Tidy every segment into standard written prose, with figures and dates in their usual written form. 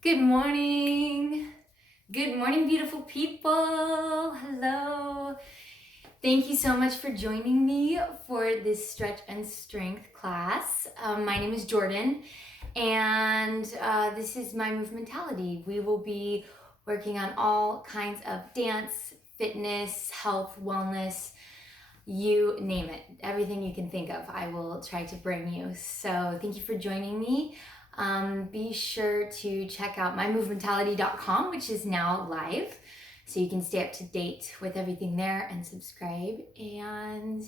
Good morning. Good morning, beautiful people. Hello. Thank you so much for joining me for this stretch and strength class. My name is Jordan, and this is MyMovementality. We will be working on all kinds of dance, fitness, health, wellness, you name it. Everything you can think of, I will try to bring you. So thank you for joining me. Be sure to check out MyMovementality.com, which is now live, so you can stay up to date with everything there and subscribe. And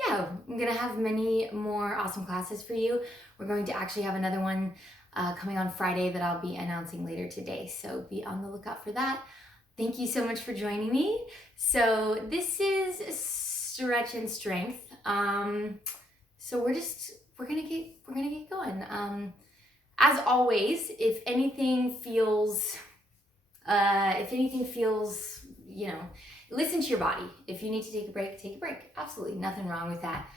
yeah, I'm gonna have many more awesome classes for you. We're going to actually have another one coming on Friday that I'll be announcing later today, so be on the lookout for that. Thank you so much for joining me. So this is stretch and strength. So we're gonna get going. As always, if anything feels, listen to your body. If you need to take a break, take a break. Absolutely nothing wrong with that.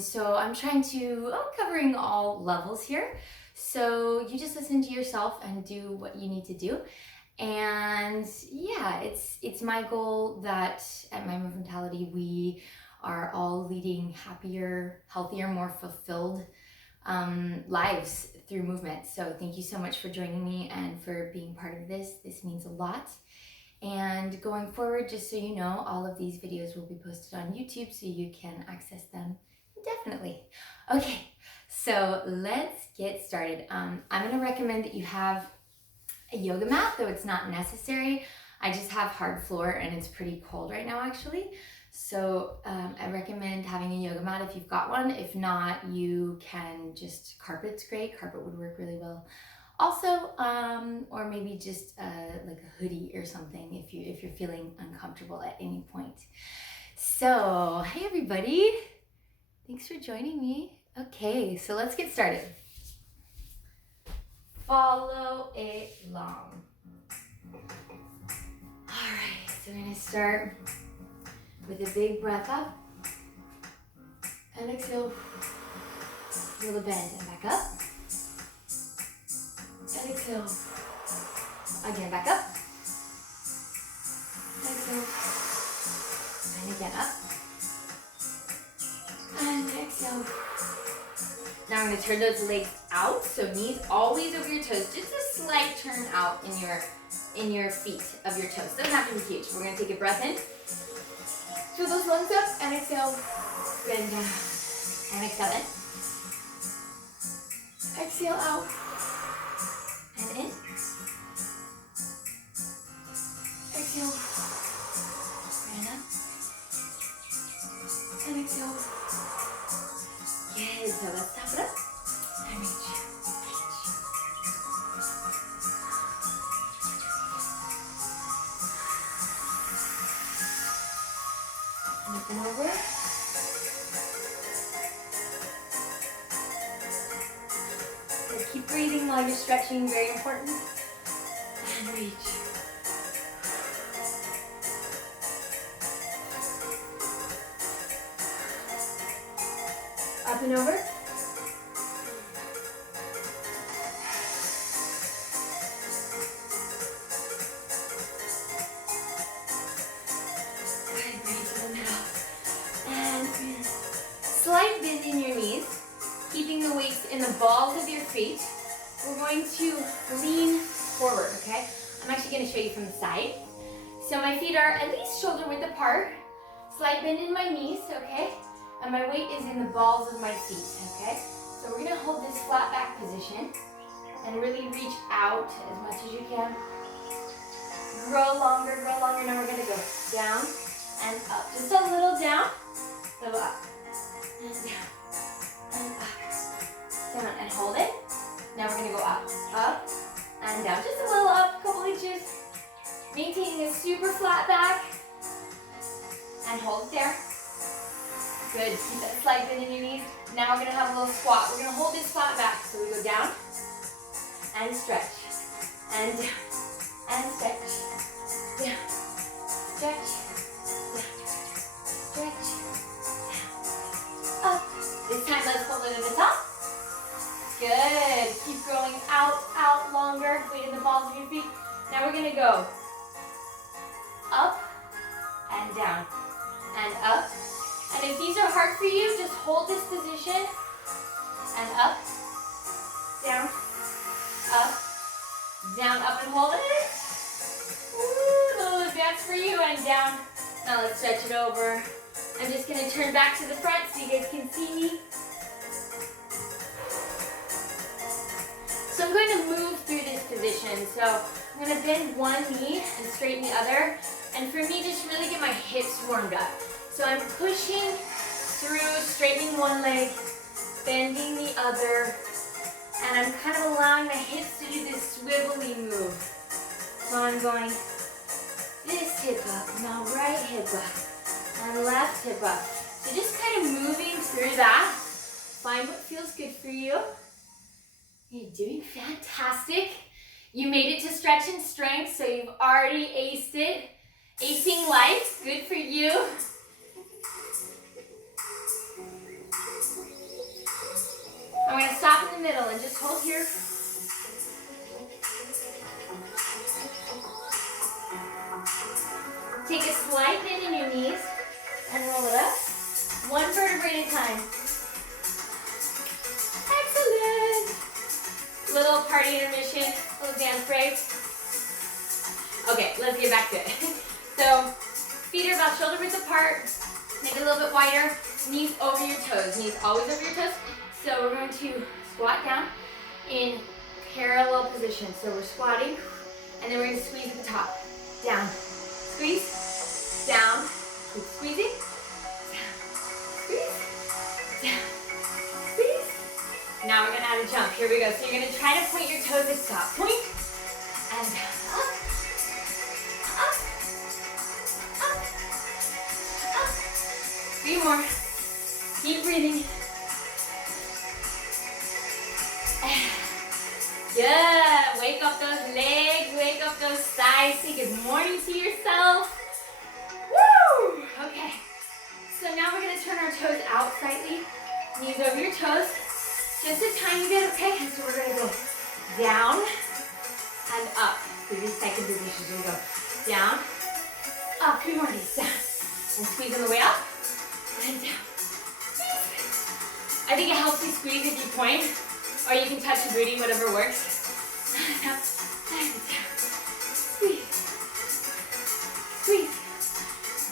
So I'm covering all levels here. So you just listen to yourself and do what you need to do. And yeah, it's my goal that at MyMovementality we are all leading happier, healthier, more fulfilled lives through movement. So thank you so much for joining me and for being part of this. This means a lot. And going forward, just so you know, all of these videos will be posted on YouTube so you can access them indefinitely. Okay, so let's get started. I'm going to recommend that you have a yoga mat, though it's not necessary. I just have hard floor and it's pretty cold right now actually. So I recommend having a yoga mat if you've got one. If not, you can just, carpet's great. Carpet would work really well. Also, or maybe just like a hoodie or something if you're feeling uncomfortable at any point. So, hey everybody. Thanks for joining me. Okay, so let's get started. Follow along. All right, so we're gonna start with a big breath up and exhale, feel the bend and back up and exhale, again back up, exhale, and again up and exhale. Now I'm going to turn those legs out, so knees always over your toes, just a slight turn out in your feet of your toes. Doesn't have to be huge. We're going to take a breath in. Fill those lungs up and exhale, bend down and exhale in. Exhale out and in. Exhale, and up. And exhale. Good, so let's tap it up and reach. Up and over. So keep breathing while you're stretching, very important. And reach. Up and over. Slight bend in your knees, keeping the weights in the balls of your feet. We're going to lean forward, okay? I'm actually going to show you from the side. So my feet are at least shoulder width apart. Slight bend in my knees, okay? And my weight is in the balls of my feet, okay? So we're going to hold this flat back position and really reach out as much as you can. Grow longer, grow longer. Now we're going to go down and up. Just a little down, so up. And down, and up, down, and hold it. Now we're going to go up, up, and down. Just a little up, a couple inches. Maintaining a super flat back. And hold it there. Good, keep that slight bend in your knees. Now we're going to have a little squat. We're going to hold this flat back. So we go down, and stretch, and down, and stretch, down, stretch, down, stretch, up. This time, let's hold it at the top. Good. Keep growing out, out longer. Weight of balls of your feet. Now we're gonna go up and down and up. And if these are hard for you, just hold this position and up, down, up and hold it. Ooh, a little advanced for you, and down. Now let's stretch it over. I'm just gonna turn back to the front so you guys can see me. So I'm going to move through this position. So I'm going to bend one knee and straighten the other. And for me, just really get my hips warmed up. So I'm pushing through, straightening one leg, bending the other. And I'm kind of allowing my hips to do this swivelly move. So I'm going this hip up, now right hip up, and left hip up. So just kind of moving through that. Find what feels good for you. You're doing fantastic. You made it to stretch and strength, so you've already aced it. Acing life, good for you. I'm gonna stop in the middle and just hold here. Take a slight bend in your knees and roll it up. One vertebrae at a time. Excellent. Little party intermission, little dance break. Okay, let's get back to it. So, feet are about shoulder width apart. Make it a little bit wider. Knees over your toes. Knees always over your toes. So we're going to squat down in parallel position. So we're squatting, and then we're going to squeeze at the top. Down. Squeeze. Down. Keep squeezing. Down. Squeeze. Down. Squeeze. Now we're going to add a jump. Here we go. So you're going to try to point your toes at the top. Point. And down. Up. Up. Up. Up. 3 more. Keep breathing. Yeah, wake up those legs, wake up those thighs, say good morning to yourself. Woo! Okay, so now we're going to turn our toes out slightly, knees over your toes, just a tiny bit, okay? And so we're going to go down and up through this second position. So we go down, up, 3 more knees, down, and squeeze on the way up, and down. I think it helps you squeeze if you point. Or you can touch the booty, whatever works. Down, and down. Squeeze. Squeeze.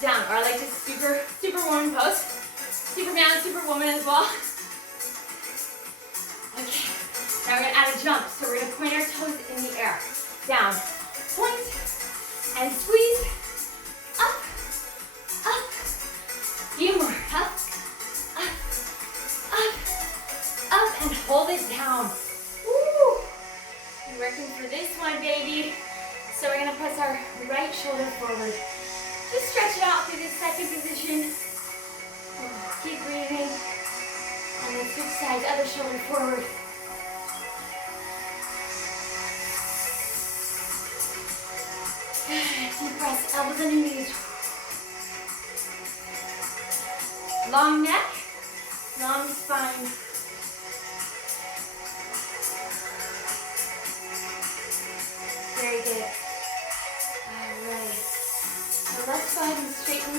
Down. Or I like this super woman pose. Superman, superwoman as well. Okay. Now we're going to add a jump. So we're going to point our toes in the air. Down. Point. And squeeze. Up. Up. Few more. Up. Up. Up. Up and hold it down. Woo! We're working for this one, baby. So we're gonna press our right shoulder forward. Just stretch it out through this second position. Keep breathing. And then switch sides, other shoulder forward. Deep breaths, elbows and knees. Long neck, long spine. Very good. All right. So let's go ahead and straighten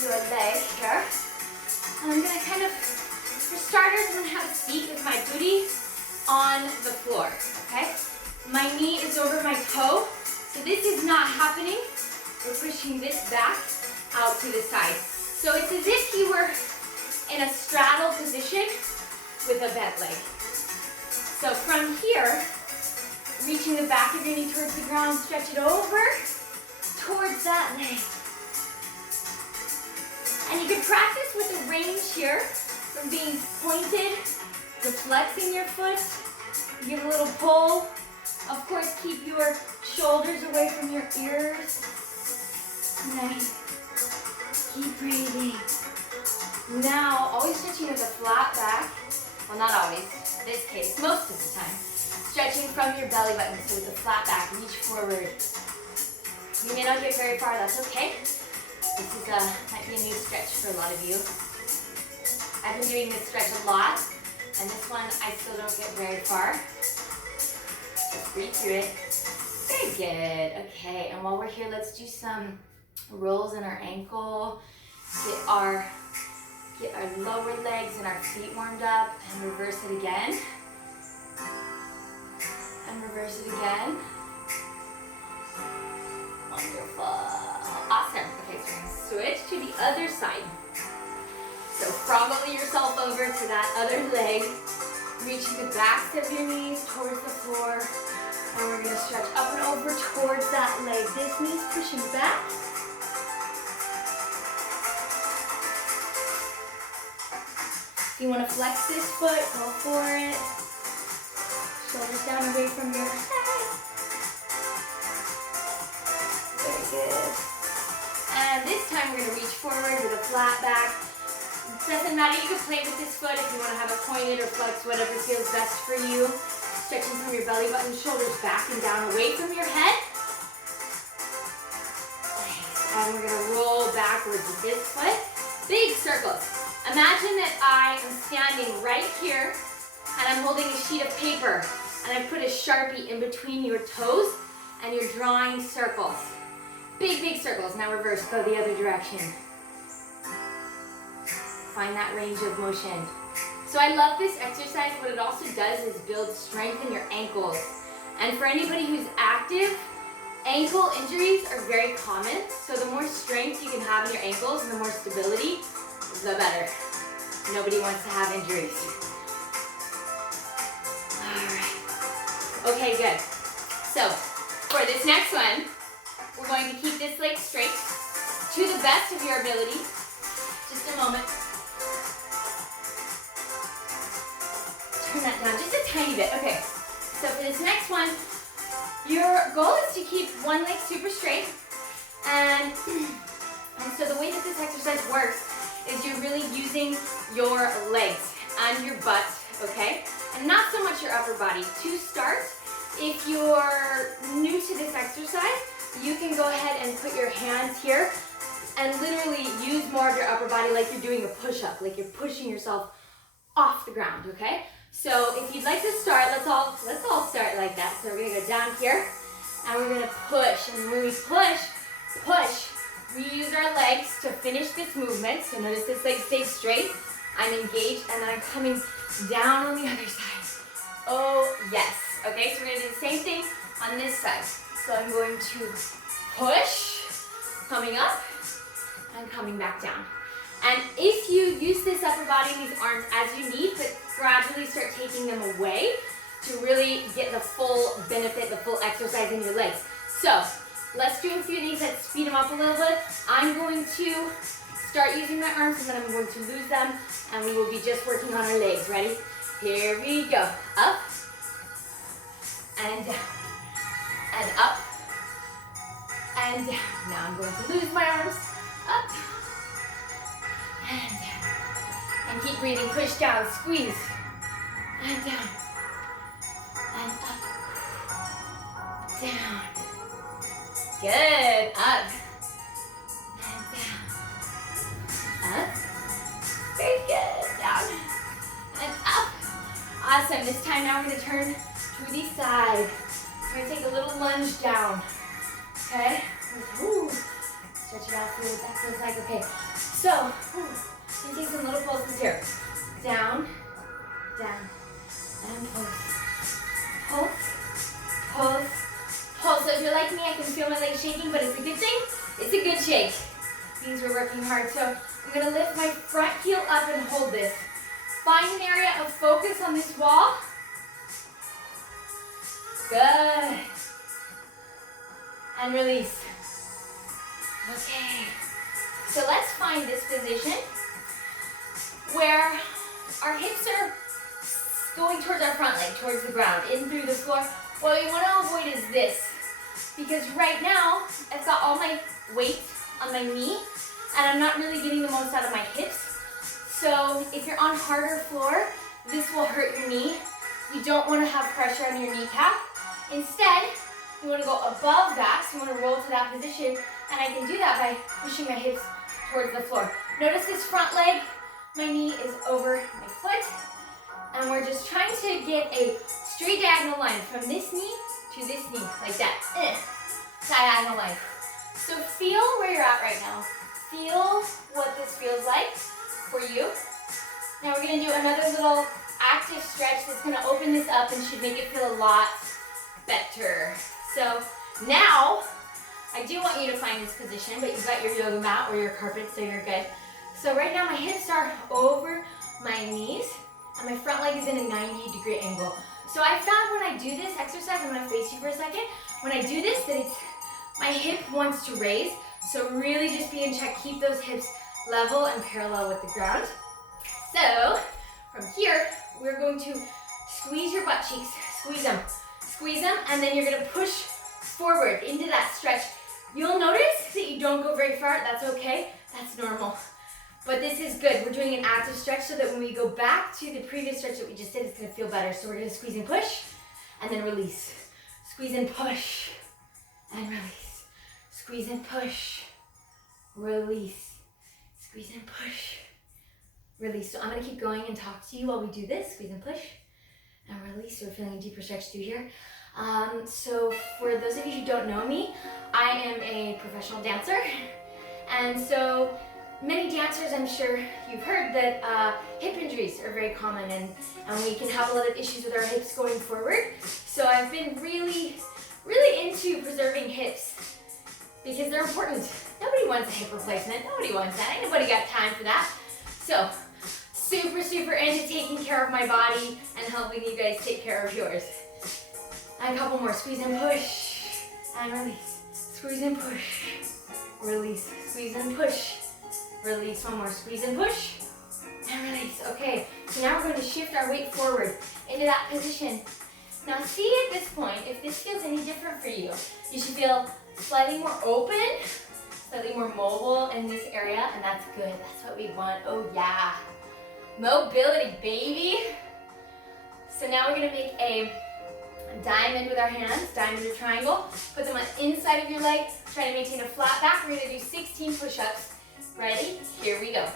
your leg here. And I'm going to kind of, for starters, I'm going to have a seat with my booty on the floor, okay? My knee is over my toe, so this is not happening. We're pushing this back out to the side. So it's as if you were in a straddle position with a bent leg. So from here, reaching the back of your knee towards the ground, stretch it over towards that leg. And you can practice with the range here from being pointed to flexing your foot. Give a little pull. Of course, keep your shoulders away from your ears. Nice. Keep breathing. Now, always stretching with a flat back. Well, not always. In this case, most of the time. Stretching from your belly button, so with a flat back, reach forward. You may not get very far, that's okay. This is might be a new stretch for a lot of you. I've been doing this stretch a lot, and this one I still don't get very far. Breathe through it. Very good. Okay, and while we're here, let's do some rolls in our ankle. Get our lower legs and our feet warmed up, and reverse it again. And reverse it again. Wonderful. Awesome. Okay, so we're going to switch to the other side. So frog yourself over to that other leg, reaching the backs of your knees towards the floor, and we're going to stretch up and over towards that leg. This knee's pushing back. If you want to flex this foot, go for it. Shoulders down away from your head. Very good. And this time we're going to reach forward with a flat back. It doesn't matter, you can play with this foot if you want to have it pointed or flex, whatever feels best for you. Stretching from your belly button, shoulders back and down away from your head. And we're going to roll backwards with this foot. Big circles. Imagine that I am standing right here and I'm holding a sheet of paper and I put a Sharpie in between your toes and you're drawing circles. Big, big circles. Now reverse, go the other direction. Find that range of motion. So I love this exercise. What it also does is build strength in your ankles. And for anybody who's active, ankle injuries are very common. So the more strength you can have in your ankles and the more stability, the better. Nobody wants to have injuries. All right. Okay, good. So for this next one, we're going to keep this leg straight to the best of your ability. Just a moment. Turn that down just a tiny bit. Okay, so for this next one, your goal is to keep one leg super straight. And so the way that this exercise works is you're really using your legs and your butt, okay? And not so much your upper body. To start, if you're new to this exercise, you can go ahead and put your hands here and literally use more of your upper body like you're doing a push-up, like you're pushing yourself off the ground, okay? So if you'd like to start, let's all start like that. So we're gonna go down here and we're gonna push. And when we push, we use our legs to finish this movement. So notice this leg stays straight. I'm engaged and then I'm coming down on the other side. Oh, yes. Okay, so we're gonna do the same thing on this side. So I'm going to push, coming up and coming back down. And if you use this upper body, these arms as you need, but gradually start taking them away to really get the full benefit, the full exercise in your legs. So let's do a few of these. Let's speed them up a little bit. I'm going to start using my arms and then I'm going to lose them and we will be just working on our legs. Ready? Here we go. Up and down and up and down. Now I'm going to lose my arms. Up and down. And keep breathing. Push down, squeeze. And down. And up. Down. Good. Up. And down. Up. Very good. Down. And up. Awesome. This time now we're going to turn to the side. We're going to take a little lunge down. Okay? Woo. Stretch it out, see what that feels like. Okay. So, you take some little pulses here. Down, down, and pulse. Pulse, pulse, pulse. So if you're like me, I can feel my legs shaking, but it's a good thing. It's a good shake. It means we're working hard. So I'm going to lift my front heel up and hold this. Find an area of focus on this wall. Good. And release. Okay. So let's find this position where our hips are going towards our front leg, towards the ground, in through the floor. What we want to avoid is this, because right now I've got all my weight on my knee and I'm not really getting the most out of my hips. So if you're on harder floor, this will hurt your knee. You don't want to have pressure on your kneecap. Instead, you want to go above that, so you want to roll to that position, and I can do that by pushing my hips towards the floor. Notice this front leg, my knee is over my foot, and we're just trying to get a straight diagonal line from this knee to this knee, like that. Diagonal line. So feel where you're at right now. Feel what this feels like for you. Now we're gonna do another little active stretch that's gonna open this up and should make it feel a lot better. So now, I do want you to find this position, but you've got your yoga mat or your carpet, so you're good. So right now my hips are over my knees, and my front leg is in a 90-degree angle. So I found when I do this exercise, I'm gonna face you for a second, when I do this, that it's, my hip wants to raise, so really just be in check, keep those hips level and parallel with the ground. So, from here, we're going to squeeze your butt cheeks, squeeze them, and then you're gonna push forward into that stretch. You'll notice that you don't go very far, that's okay, that's normal. But this is good, we're doing an active stretch so that when we go back to the previous stretch that we just did, it's gonna feel better. So we're gonna squeeze and push, and then release. Squeeze and push, and release. Squeeze and push, release. Squeeze and push, release. So I'm gonna keep going and talk to you while we do this. Squeeze and push, and release. So we're feeling a deeper stretch through here. So for those of you who don't know me, I am a professional dancer. And so many dancers, I'm sure you've heard that hip injuries are very common, and we can have a lot of issues with our hips going forward. So I've been really into preserving hips because they're important. Nobody wants a hip replacement. Nobody wants that. Ain't nobody got time for that. So super into taking care of my body and helping you guys take care of yours. And a couple more. Squeeze and push and release. Squeeze and push, release. Squeeze and push, release. One more. Squeeze and push and release. Okay, so now we're going to shift our weight forward into that position. Now see at this point, if this feels any different for you, you should feel slightly more open, slightly more mobile in this area, and that's good. That's what we want. Oh yeah. Mobility, baby. So now we're going to make a diamond with our hands, diamond or triangle. Put them on the inside of your leg. Try to maintain a flat back. We're going to do 16 push-ups. Ready? Here we go.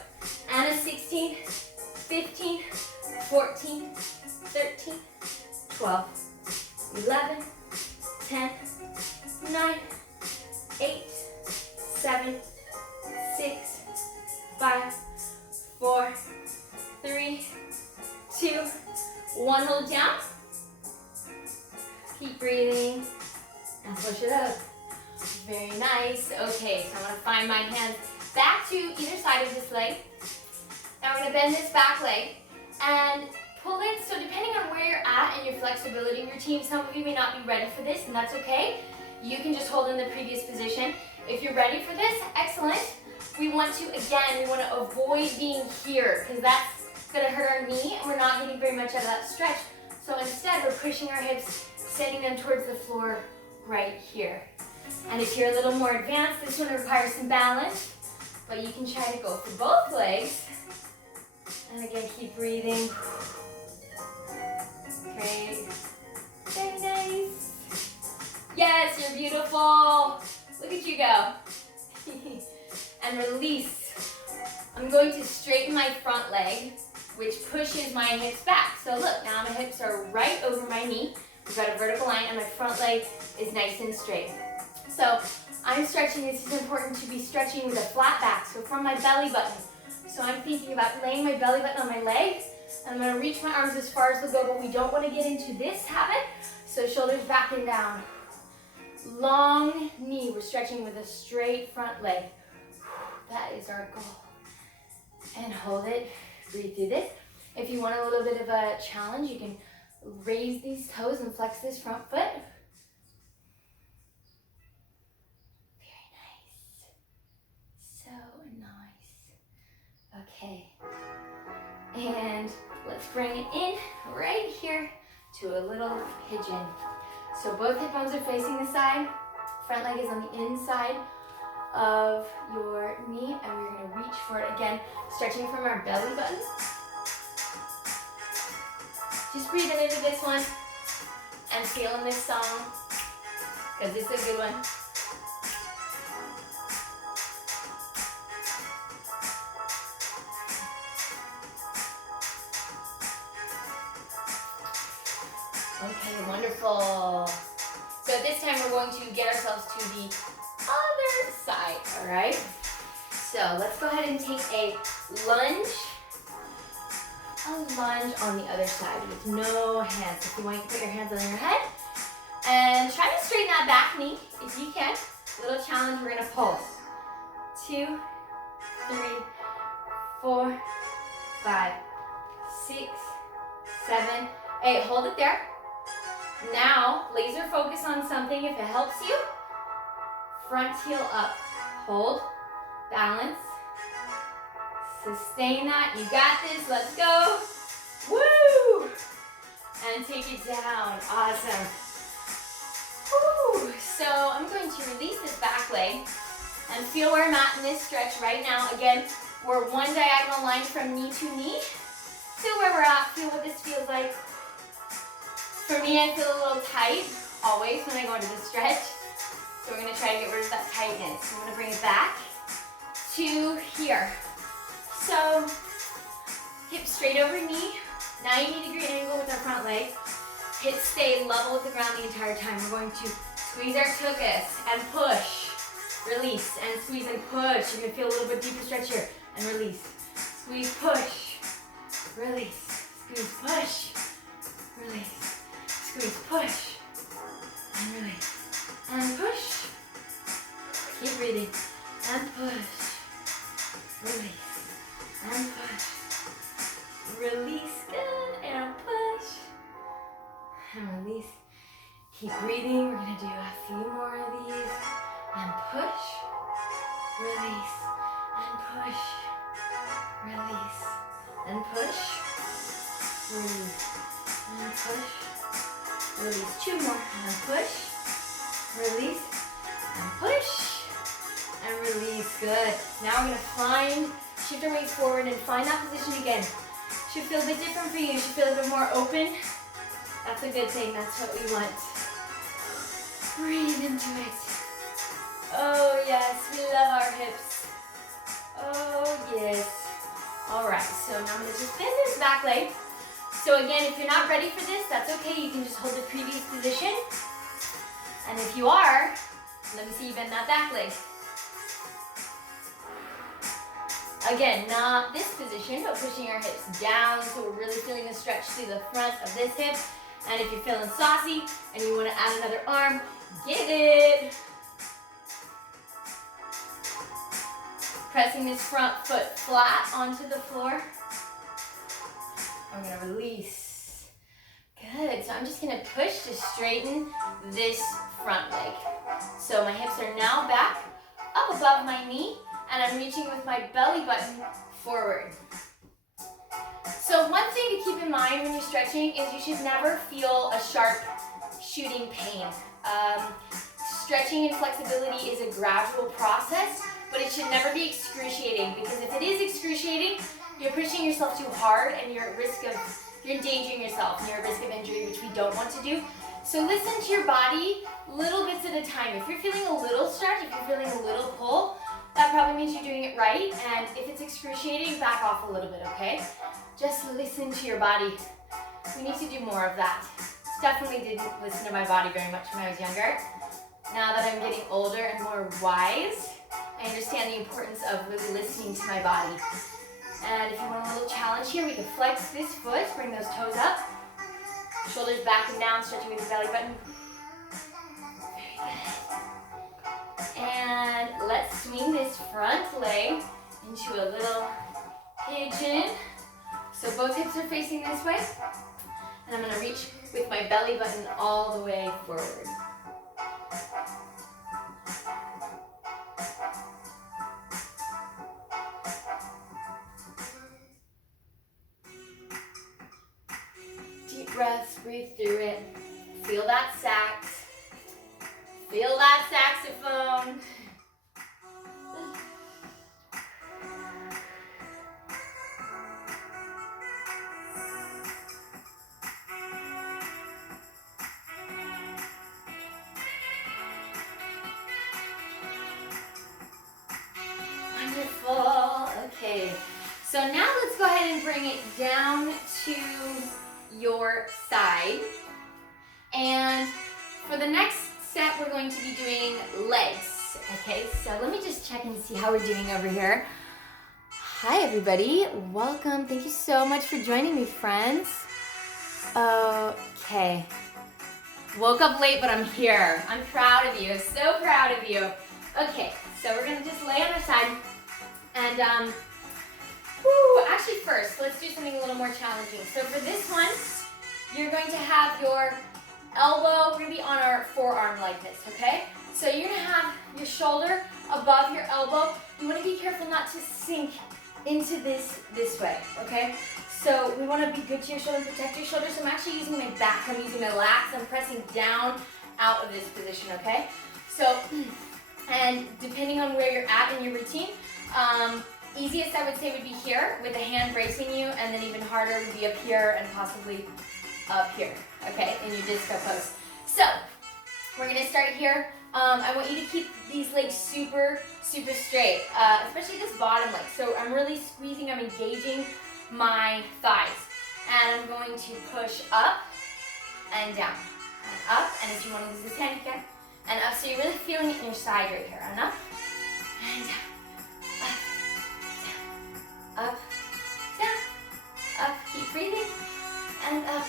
And a 16, 15, 14, 13, 12, 11, 10, 9, 8, 7, 6, 5, 4, 3, 2, 1. Hold down. Keep breathing and push it up. Very nice. Okay, so I'm going to find my hands back to either side of this leg. Now we're going to bend this back leg and pull it. So depending on where you're at in your flexibility routine, some of you may not be ready for this, and that's okay. You can just hold in the previous position. If you're ready for this, excellent. We want to avoid being here because that's going to hurt our knee and we're not getting very much out of that stretch. So instead, we're pushing our hips, sending them towards the floor right here. And if you're a little more advanced, this one requires some balance, but you can try to go for both legs. And again, keep breathing. Great. Very nice. Yes, you're beautiful. Look at you go. And release. I'm going to straighten my front leg, which pushes my hips back. So look, now my hips are right over my knee. We've got a vertical line and my front leg is nice and straight. So I'm stretching, this is important to be stretching with a flat back, so from my belly button. So I'm thinking about laying my belly button on my legs, and I'm going to reach my arms as far as they'll go, but we don't want to get into this habit, so shoulders back and down. Long knee, we're stretching with a straight front leg. That is our goal. And hold it, breathe through this. If you want a little bit of a challenge, you can raise these toes and flex this front foot. Very nice. So nice. Okay. And let's bring it in right here to a little pigeon. So both hip bones are facing the side. Front leg is on the inside of your knee, and we're going to reach for it again, stretching from our belly button. Just breathing into this one and feeling this song, because this is a good one. Okay, wonderful. this time we're going to get ourselves to the other side, all right? So let's go ahead and take a lunge on the other side with no hands. If you want, you can put your hands on your head and try to straighten that back knee if you can. Little challenge, we're gonna pulse. 2, 3, 4, 5, 6, 7, 8. Hold it there. Now, laser focus on something if it helps you. Front heel up. Hold. Balance. Sustain that. You got this. Let's go. Woo! And take it down. Awesome. Woo! So I'm going to release this back leg and feel where I'm at in this stretch right now. Again, we're one diagonal line from knee to knee. Feel where we're at. Feel what this feels like. For me, I feel a little tight always when I go into this stretch. So we're going to try to get rid of that tightness. I'm going to bring it back to here. So hips straight over knee. 90-degree angle with our front leg. Hips stay level with the ground the entire time. We're going to squeeze our tuchus and push. Release and squeeze and push. You're going to feel a little bit deeper stretch here. And release. Squeeze, push. Release. Squeeze, push. Release. Squeeze, push. And release. And push. Keep breathing. And push. Release. And push. Release. Good. And push. And release. Keep breathing. We're going to do a few more of these. And push. Release. And push. Release. And push. Release. And push. Release. 2 more. And push. Release. And push. And release. Good. Now we're going to find, shift our weight forward and find that position again. Should feel a bit different for you. Should feel a bit more open. That's a good thing. That's what we want. Breathe into it. Oh yes, we love our hips. Oh yes. All right, so now I'm going to just bend this back leg. So again, if you're not ready for this, that's okay. You can just hold the previous position. And if you are, let me see you bend that back leg. Again, not this position, but pushing our hips down, so we're really feeling the stretch through the front of this hip. And if you're feeling saucy and you want to add another arm, get it. Pressing this front foot flat onto the floor. I'm going to release. Good. So I'm just going to push to straighten this front leg. So my hips are now back up above my knee, and I'm reaching with my belly button forward. So one thing to keep in mind when you're stretching is you should never feel a sharp shooting pain. Stretching and flexibility is a gradual process, but it should never be excruciating, because if it is excruciating, you're pushing yourself too hard and you're at risk of, you're endangering yourself and you're at risk of injury, which we don't want to do. So listen to your body little bits at a time. If you're feeling a little stretch, if you're feeling a little pull, that probably means you're doing it right. And if it's excruciating, back off a little bit, okay? Just listen to your body. We need to do more of that. Definitely didn't listen to my body very much when I was younger. Now that I'm getting older and more wise, I understand the importance of really listening to my body. And if you want a little challenge here, we can flex this foot, bring those toes up, shoulders back and down, stretching with the belly button. Very good. And let's swing this front leg into a little pigeon. So both hips are facing this way. And I'm going to reach with my belly button all the way forward. Deep breaths, breathe through it. Feel that sax. Feel that saxophone. Wonderful. Okay, so now let's go ahead and bring it down to your side. And for the next set up, we're going to be doing legs. Okay, so let me just check and see how we're doing over here. Hi everybody, welcome. Thank you so much for joining me, friends. Okay. Woke up late, but I'm here. I'm proud of you, so proud of you. Okay, so we're gonna just lay on our side and actually first, let's do something a little more challenging. So for this one, you're going to have your elbow, we're gonna be on our forearm like this, okay? So you're gonna have your shoulder above your elbow. You wanna be careful not to sink into this way, okay? So we wanna be good to your shoulder, protect your shoulder. So I'm actually using my back, I'm using my lats, I'm pressing down out of this position, okay? So, and depending on where you're at in your routine, easiest I would say would be here with the hand bracing you, and then even harder would be up here and possibly up here, okay, in your disco pose. So, we're gonna start here. I want you to keep these legs super, super straight, especially this bottom leg. So I'm really squeezing, I'm engaging my thighs. And I'm going to push up and down, and up, and if you wanna use this hand, you can, and up. So you're really feeling it in your side right here, and up, and down. Up, down, up, keep breathing, and up,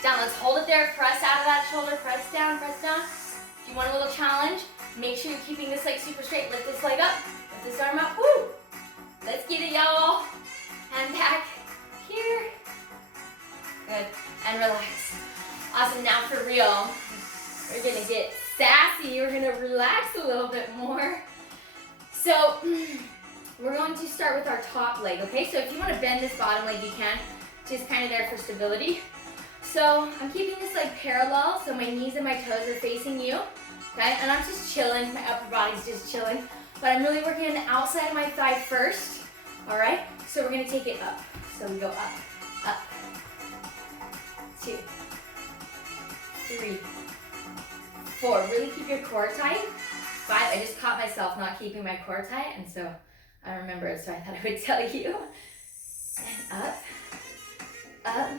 down. Let's hold it there, press out of that shoulder, press down, press down. If you want a little challenge, make sure you're keeping this leg super straight. Lift this leg up, lift this arm up, woo! Let's get it, y'all. And back, here. Good, and relax. Awesome, now for real, we're gonna get sassy, we're gonna relax a little bit more. So, we're going to start with our top leg, okay? So if you want to bend this bottom leg, you can. Just kind of there for stability. So I'm keeping this leg parallel, so my knees and my toes are facing you, okay? And I'm just chilling, my upper body's just chilling. But I'm really working on the outside of my thigh first, all right? So we're gonna take it up. So we go up, up, 2, 3, 4. Really keep your core tight. 5, I just caught myself not keeping my core tight, and so I remembered, so I thought I would tell you. And up, up,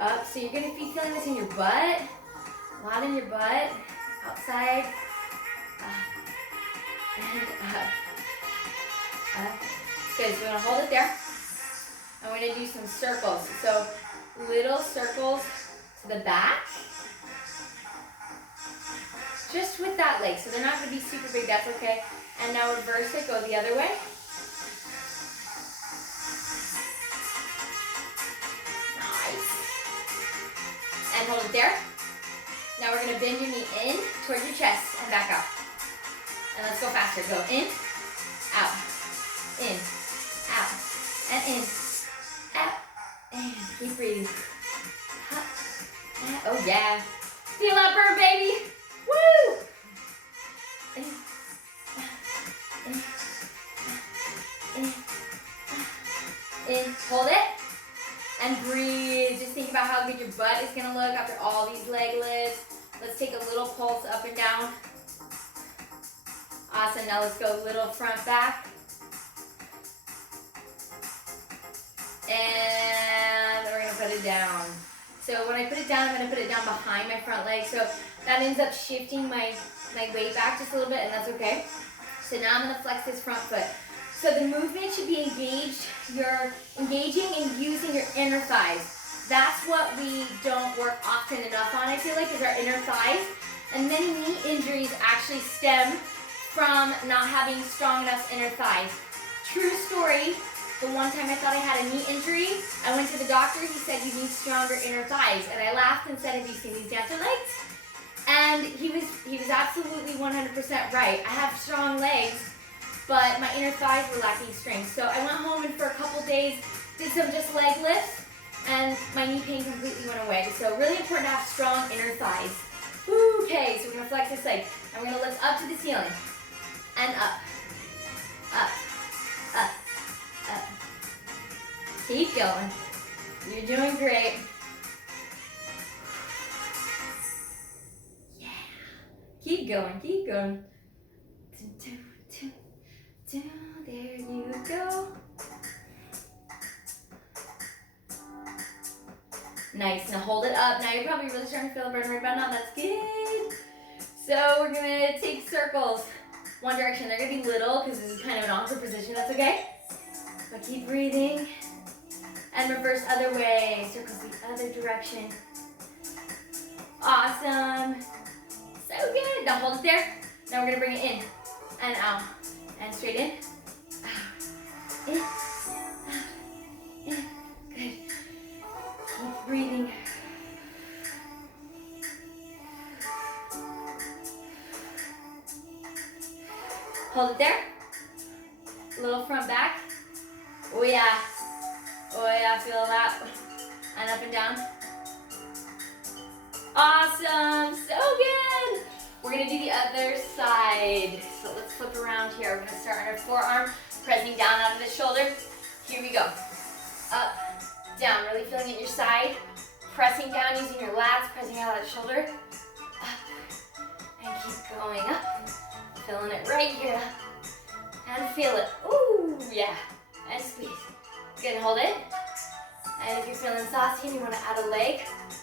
up. So you're gonna be feeling this in your butt, a lot in your butt, outside, up, and up, up. Good, so we're gonna hold it there. I'm gonna do some circles. So little circles to the back, just with that leg. So they're not gonna be super big, that's okay. And now reverse it, go the other way. Nice. And hold it there. Now we're gonna bend your knee in towards your chest and back out. And let's go faster. Go in, out, in, out, and in, out, and keep breathing. Up, and, oh yeah. Feel that burn, baby. Woo! In. In, hold it, and breathe. Just think about how good your butt is gonna look after all these leg lifts. Let's take a little pulse up and down. Awesome, now let's go a little front back. And we're gonna put it down. So when I put it down, I'm gonna put it down behind my front leg. So that ends up shifting my weight back just a little bit, and that's okay. So now I'm gonna flex this front foot. So the movement should be engaged. You're engaging and using your inner thighs. That's what we don't work often enough on, I feel like, is our inner thighs. And many knee injuries actually stem from not having strong enough inner thighs. True story, the one time I thought I had a knee injury, I went to the doctor, he said you need stronger inner thighs. And I laughed and said, have you seen these dancer legs? And he was absolutely 100% right. I have strong legs, but my inner thighs were lacking strength. So I went home and for a couple days did some just leg lifts, and my knee pain completely went away. So really important to have strong inner thighs. Okay, so we're gonna flex this leg, and we're gonna lift up to the ceiling, and up, up, up, up. Keep going. You're doing great. Yeah. Keep going, keep going. There you go. Nice, now hold it up. Now you're probably really starting to feel a burn right about now. That's good. So we're gonna take circles one direction. They're gonna be little because this is kind of an awkward position. That's okay. But keep breathing. And reverse other way. Circles the other direction. Awesome. So good. Now hold it there. Now we're gonna bring it in and out and straight in. Out. In. Out. In. Good. Keep breathing. Hold it there. A little front back. Oh yeah. Oh yeah, feel that. And up and down. Awesome, so good. We're gonna do the other side. So let's flip around here. We're gonna start on our forearm, pressing down out of the shoulder. Here we go. Up, down, really feeling it in your side. Pressing down using your lats, pressing out of the shoulder. Up, and keep going up. Feeling it right here. And feel it. Ooh, yeah. And squeeze. Good, hold it. And if you're feeling saucy and you want to add a leg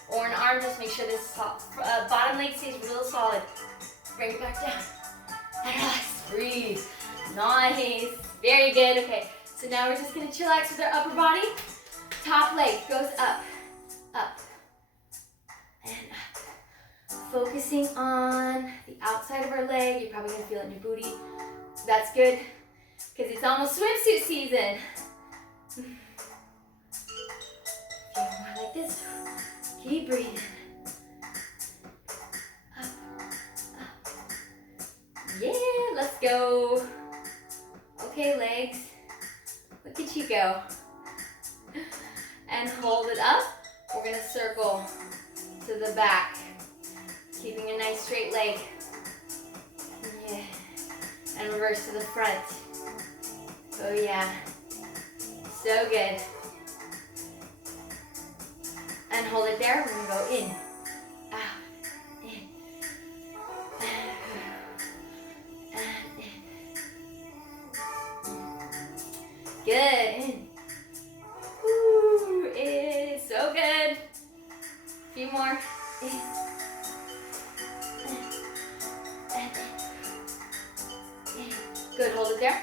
or an arm, just make sure this bottom leg stays real solid. Bring it back down. And relax. Breathe. Nice. Very good. Okay, so now we're just going to chillax with our upper body. Top leg goes up, up, and up. Focusing on the outside of our leg. You're probably going to feel it in your booty. That's good, because it's almost swimsuit season. Few more like this. Keep breathing. Up, up. Yeah, let's go. Okay, legs. Look at you go. And hold it up. We're gonna circle to the back. Keeping a nice straight leg. Yeah. And reverse to the front. Oh yeah. So good. And hold it there. We're gonna go in, out, in, and in. Good. In. Woo, in. So good. A few more. In. And in. Good. Hold it there.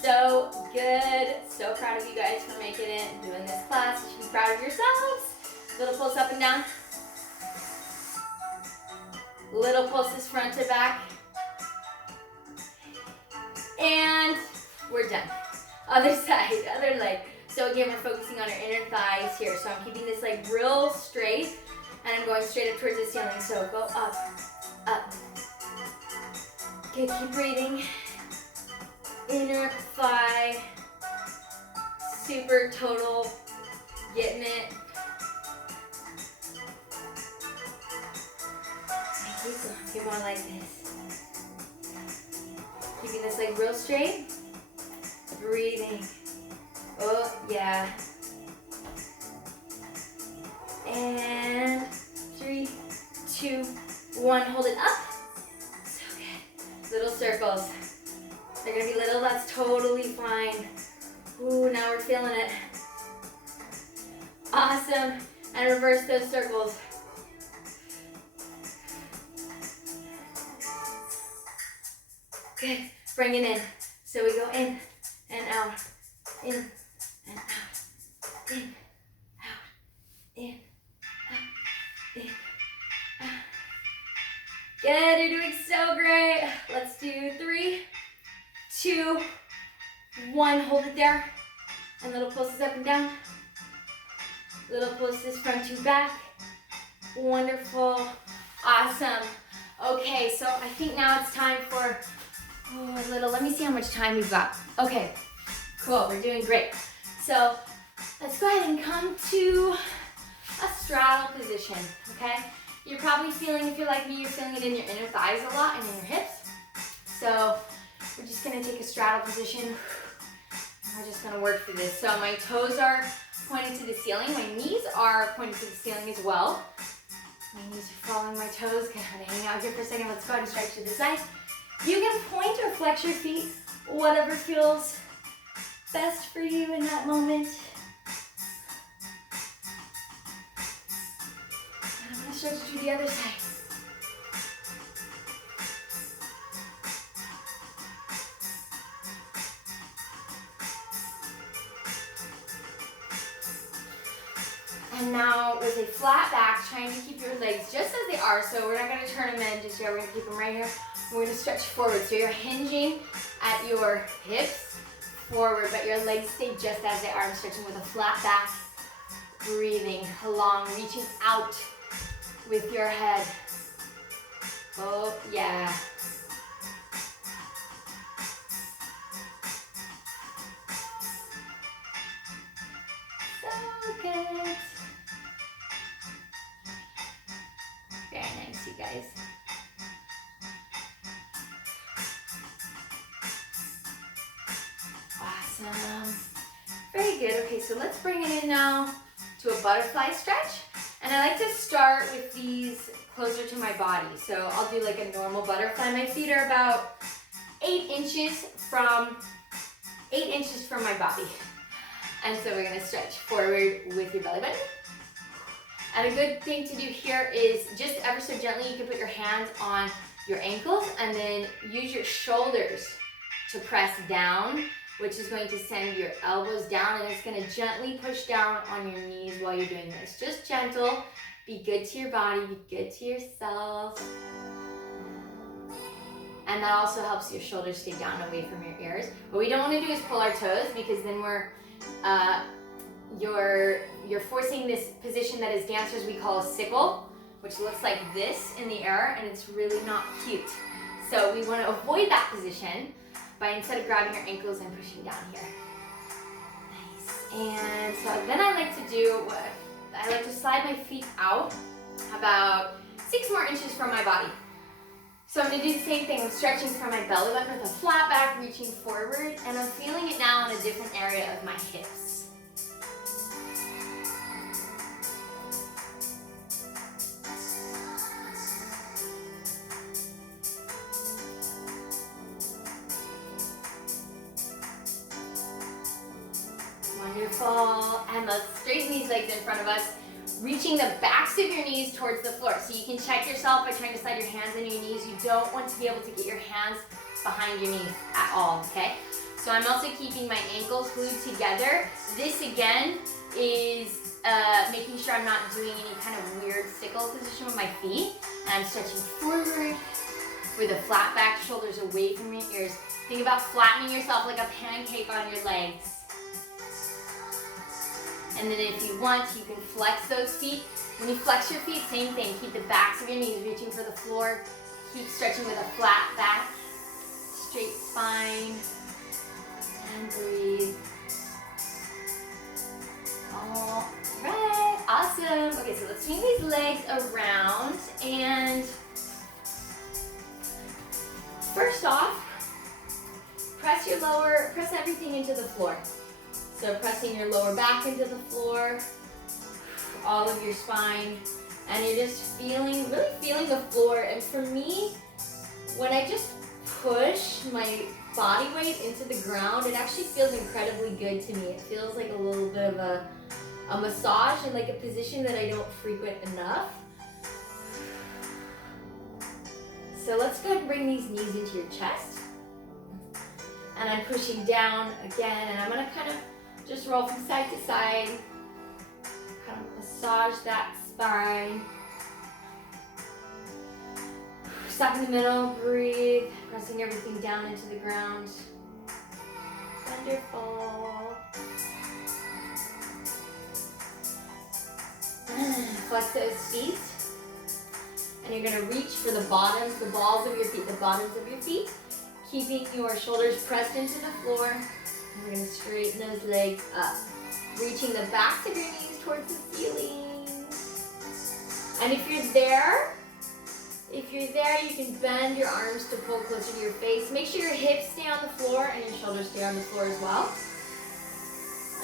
So good. So proud of you guys for making it and doing this class. You should be proud of yourselves. Little pulse up and down. Little pulses front to back. And we're done. Other side, other leg. So again, we're focusing on our inner thighs here. So I'm keeping this leg real straight and I'm going straight up towards the ceiling. So go up, up. Okay, keep breathing. Inner thigh. Super total. Getting it. Keep on like this. Keeping this leg real straight. Breathing. Oh, yeah. And 3, 2, 1. Hold it up. So good. Little circles. They're going to be little. That's totally fine. Ooh, now we're feeling it. Awesome. And reverse those circles. Good. Bring it in. So we go in and out, in and out, in, out, in, out, in, out. Good. You're doing so great. Let's do 3, 2, 1. Hold it there. And little pulses up and down. Little pulses front to back. Wonderful. Awesome. Okay, so I think now it's time for a little, let me see how much time we've got. Okay, cool, we're doing great. So let's go ahead and come to a straddle position, okay? You're probably feeling, if you're like me, you're feeling it in your inner thighs a lot and in your hips. So we're just gonna take a straddle position. We're just gonna work through this. So my toes are pointing to the ceiling. My knees are pointing to the ceiling as well. My knees are following my toes. Kind of hang out here for a second. Let's go ahead and stretch to the side. You can point or flex your feet, whatever feels best for you in that moment. And I'm going to stretch to the other side. And now with a flat back, trying to keep your legs just as they are. So we're not gonna turn them in just here. We're gonna keep them right here. We're gonna stretch forward. So you're hinging at your hips forward, but your legs stay just as they are. I'm stretching with a flat back, breathing along, reaching out with your head. Oh, yeah. So good. Very nice, you guys. Awesome. Very good. Okay, so let's bring it in now to a butterfly stretch. And I like to start with these closer to my body. So I'll do like a normal butterfly. My feet are about 8 inches from my body. And so we're gonna stretch forward with your belly button. And a good thing to do here is just ever so gently, you can put your hands on your ankles and then use your shoulders to press down, which is going to send your elbows down, and it's gonna gently push down on your knees while you're doing this. Just gentle, be good to your body, be good to yourself. And that also helps your shoulders stay down away from your ears. What we don't wanna do is pull our toes, because then you're forcing this position that as dancers we call a sickle, which looks like this in the air, and it's really not cute. So we want to avoid that position by instead of grabbing your ankles and pushing down here. Nice. And so then I like to slide my feet out about 6 more inches from my body. So I'm gonna do the same thing. I'm stretching from my belly button with a flat back, reaching forward, and I'm feeling it now in a different area of my hips. Wonderful. And let's straighten these legs in front of us, reaching the backs of your knees towards the floor. So you can check yourself by trying to slide your hands on your knees. You don't want to be able to get your hands behind your knees at all, okay? So I'm also keeping my ankles glued together. This again is making sure I'm not doing any kind of weird sickle position with my feet. And I'm stretching forward with a flat back, shoulders away from your ears. Think about flattening yourself like a pancake on your legs. And then if you want, you can flex those feet. When you flex your feet, same thing. Keep the backs of your knees reaching for the floor. Keep stretching with a flat back, straight spine, and breathe. All right, awesome. Okay, so let's swing these legs around. And first off, press everything into the floor. So pressing your lower back into the floor, all of your spine, and you're just really feeling the floor. And for me, when I just push my body weight into the ground, it actually feels incredibly good to me. It feels like a little bit of a massage and like a position that I don't frequent enough. So let's go ahead and bring these knees into your chest. And I'm pushing down again, and I'm gonna kind of just roll from side to side, kind of massage that spine. Stop in the middle, breathe, pressing everything down into the ground. Wonderful. Flex those feet. And you're gonna reach for the bottoms, the balls of your feet, the bottoms of your feet, keeping your shoulders pressed into the floor. And we're gonna straighten those legs up, reaching the backs of your knees towards the ceiling. And if you're there, you can bend your arms to pull closer to your face. Make sure your hips stay on the floor and your shoulders stay on the floor as well.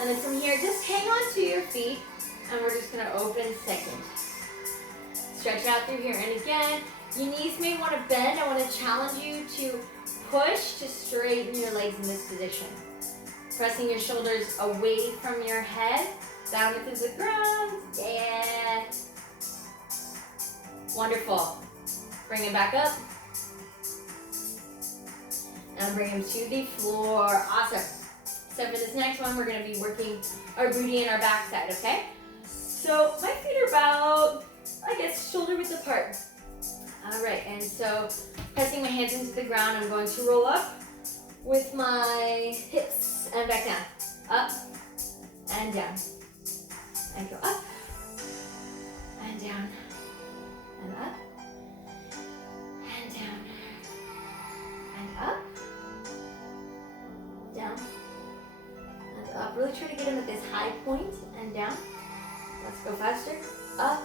And then from here, just hang on to your feet, and we're just gonna open second. Stretch out through here, and again, your knees may wanna bend. I wanna challenge you to push to straighten your legs in this position. Pressing your shoulders away from your head, down into the ground. Yeah. Wonderful. Bring it back up. And bring them to the floor. Awesome. So for this next one, we're going to be working our booty and our backside, okay? So So my feet are about, I guess, shoulder width apart. All right, and so pressing my hands into the ground, I'm going to roll up with my hips and back down. Up and down. And go up and down and up and down and up, down and up. Really try to get them at this high point and down. Let's go faster. Up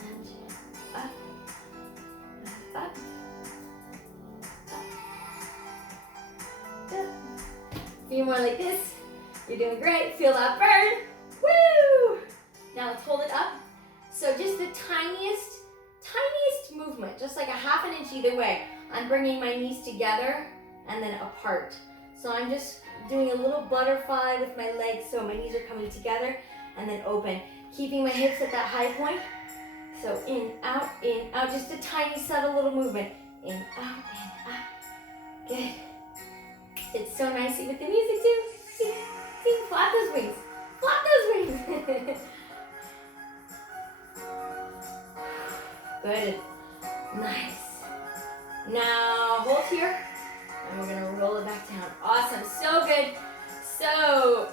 and up and up. Good. A few more like this. You're doing great. Feel that burn. Woo! Now let's hold it up. So just the tiniest movement, just like a half an inch either way. I'm bringing my knees together and then apart. So I'm just doing a little butterfly with my legs, so my knees are coming together and then open. Keeping my hips at that high point. So in, out, just a tiny subtle little movement. In, out. Good. It's so nicey with the music too. See, flap those wings. Flap those wings. Good. Nice. Now hold here, and we're gonna roll it back down. Awesome. So good. So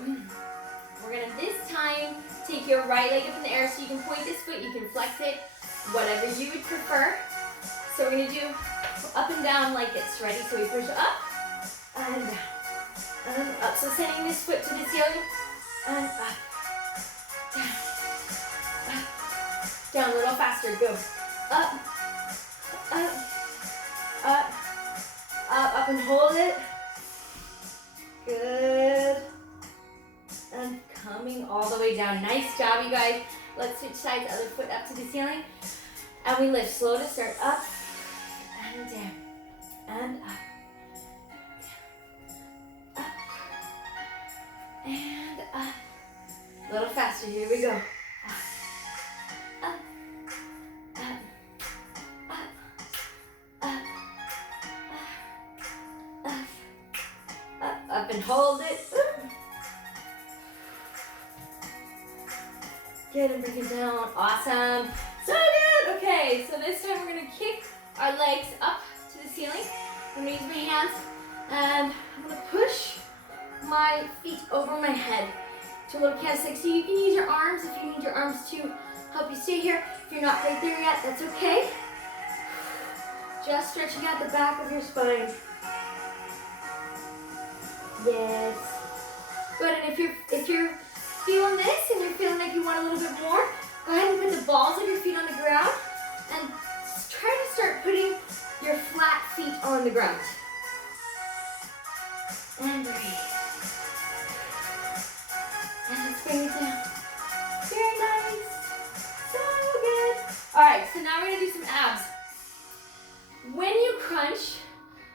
we're gonna this time take your right leg up in the air, so you can point this foot, you can flex it, whatever you would prefer. So we're gonna do up and down like this. Ready? So we push up and down and up. So sending this foot to the ceiling and up, down, up, down. A little faster. Go up, up, up, up and hold it. Good. And coming all the way down. Nice job, you guys. Let's switch sides, other foot up to the ceiling. And we lift. Slow to start. Up and down and up. Up and up. A little faster. Here we go. Up, up, up, up, up, up, up, and hold it. Good, and bring it down. Awesome. So good. Okay, so this time we're going to kick our legs up to the ceiling. I'm going to use my hands, and I'm going to push my feet over my head to a little candlestick. So you can use your arms if you need your arms to help you stay here. If you're not right there yet, that's okay. Just stretching out the back of your spine. Yes. Good, and if you're feeling this and you're feeling like you want a little bit more, go ahead and put the balls of your feet on the ground and try to start putting your flat feet on the ground. And breathe. And let's bring it down. Very nice. So good. All right, so now we're gonna do some abs. When you crunch,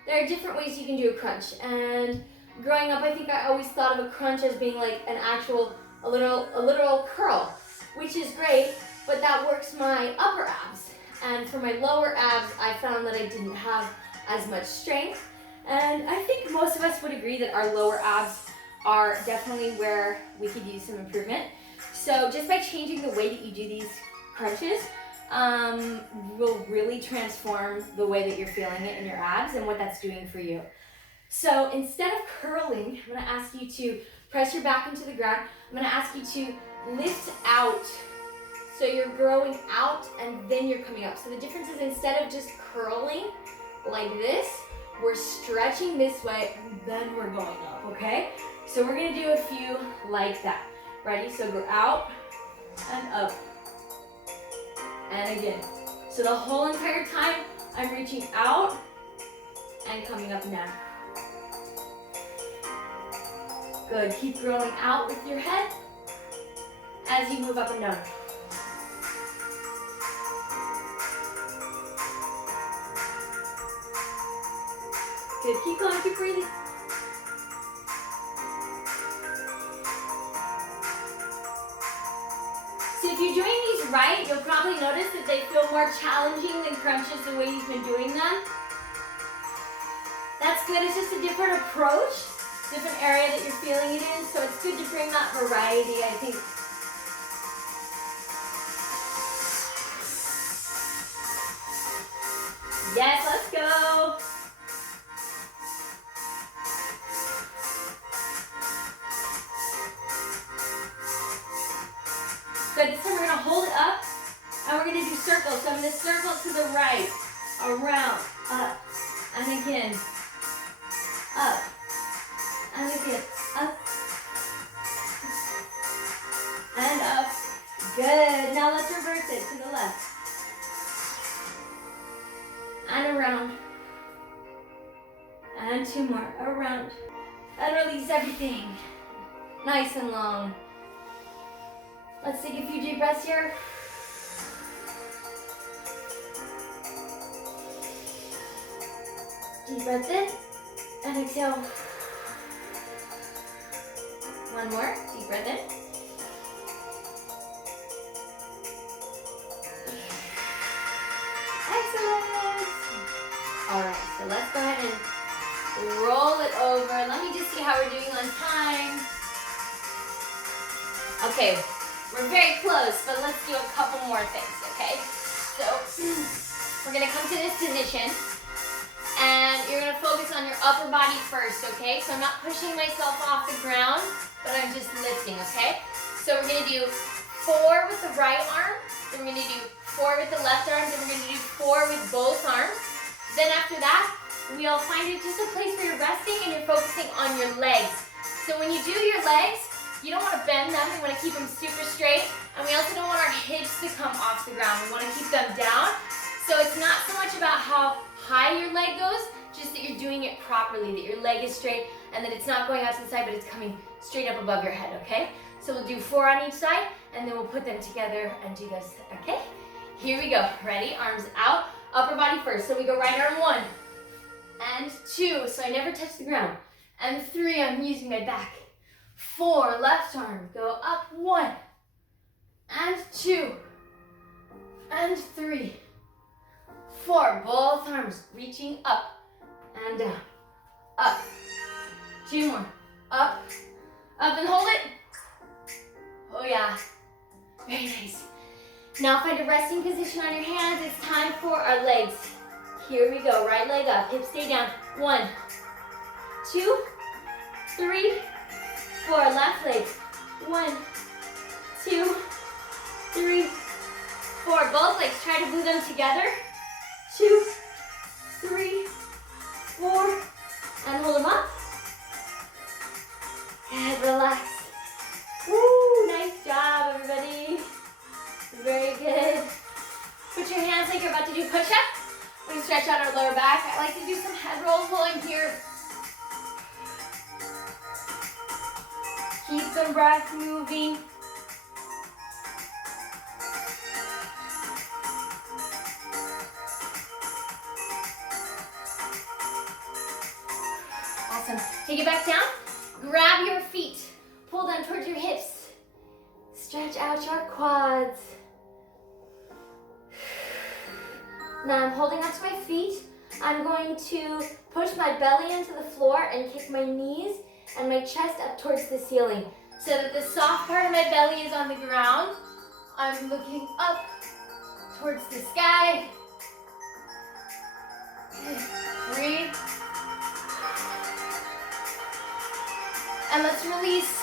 there are different ways you can do a crunch. And growing up, I think I always thought of a crunch as being like an actual, a literal curl, which is great, but that works my upper abs. And for my lower abs, I found that I didn't have as much strength. And I think most of us would agree that our lower abs are definitely where we could use some improvement. So just by changing the way that you do these crunches, will really transform the way that you're feeling it in your abs and what that's doing for you. So instead of curling, I'm gonna ask you to press your back into the ground. I'm gonna ask you to lift out. So you're growing out and then you're coming up. So the difference is instead of just curling like this, we're stretching this way and then we're going up, okay? So we're gonna do a few like that. Ready? So go out and up. And again. So the whole entire time, I'm reaching out and coming up and down. Good, keep growing out with your head as you move up and down. Good, keep going, keep breathing. So if you're doing these right, you'll probably notice that they feel more challenging than crunches the way you've been doing them. That's good, it's just a different approach, different area that you're feeling it in, so it's good to bring that variety, I think. Yes, let's go. Good, this time we're gonna hold it up and we're gonna do circles. So I'm gonna circle to the right, around, up, and again, up, and again, up, and up. Good, now let's reverse it to the left. And around. And two more, around. And release everything. Nice and long. Let's take a few deep breaths here. Deep breath in and exhale. One more, deep breath in. Excellent. All right, so let's go ahead and roll it over. Let me just see how we're doing on time. Okay. We're very close, but let's do a couple more things, okay? So, we're gonna come to this position, and you're gonna focus on your upper body first, okay? So I'm not pushing myself off the ground, but I'm just lifting, okay? So we're gonna do 4 with the right arm, then we're gonna do 4 with the left arm, then we're gonna do 4 with both arms. Then after that, we'll find it just a place where you're resting and you're focusing on your legs. So when you do your legs, you don't want to bend them, you want to keep them super straight, and we also don't want our hips to come off the ground. We want to keep them down. So it's not so much about how high your leg goes, just that you're doing it properly, that your leg is straight, and that it's not going out to the side, but it's coming straight up above your head, okay? So we'll do 4 on each side, and then we'll put them together and do this, okay? Here we go. Ready? Arms out, upper body first. So we go right arm 1, and 2, so I never touch the ground, and 3, I'm using my back. 4, left arm, go up, 1, and 2, and 3, 4, both arms reaching up and down, up, 2 more, up, up and hold it. Oh yeah, very nice. Now find a resting position on your hands. It's time for our legs. Here we go, right leg up, hips stay down, 1, 2, 3, 4, left leg, 1, 2, 3, 4, both legs, try to glue them together, 2, 3, 4, and hold them up, and relax. Woo, nice job everybody, very good. Put your hands like you're about to do push-up. We're going to stretch out our lower back. I like to do some head rolls while I'm here. Keep the breath moving. Awesome. Take it back down. Grab your feet. Pull them towards your hips. Stretch out your quads. Now I'm holding onto my feet. I'm going to push my belly into the floor and kick my knees and my chest up towards the ceiling so that the soft part of my belly is on the ground. I'm looking up towards the sky. Breathe. And let's release.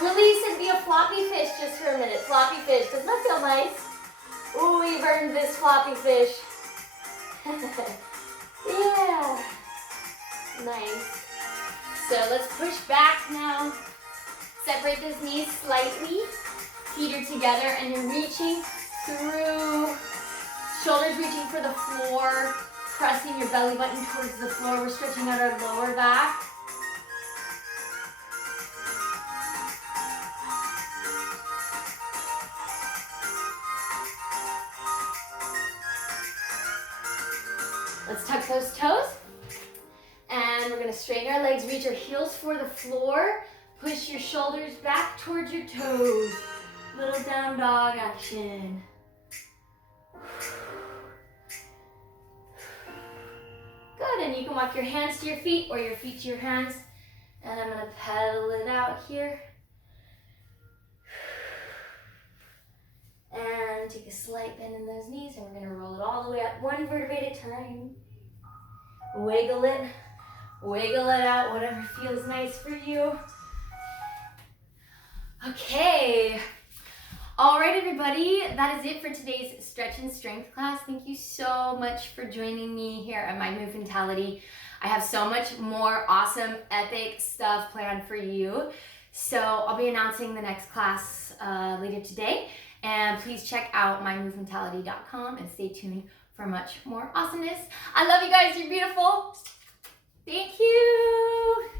Release and be a floppy fish just for a minute. Floppy fish. Doesn't that feel nice? Ooh, we've earned this floppy fish. Yeah. Nice. So let's push back now. Separate those knees slightly. Feet are together and you're reaching through. Shoulders reaching for the floor. Pressing your belly button towards the floor. We're stretching out our lower back. Let's tuck those toes. And we're going to straighten our legs, reach our heels for the floor. Push your shoulders back towards your toes. Little down dog action. Good, and you can walk your hands to your feet or your feet to your hands. And I'm going to pedal it out here. And to take a slight bend in those knees, and we're going to roll it all the way up, one vertebrae at a time. Wiggle it out, whatever feels nice for you. Okay. All right, everybody, that is it for today's Stretch and Strength class. Thank you so much for joining me here at MyMovementality. I have so much more awesome, epic stuff planned for you. So I'll be announcing the next class later today. And please check out MyMovementality.com and stay tuned for much more awesomeness. I love you guys. You're beautiful. Thank you.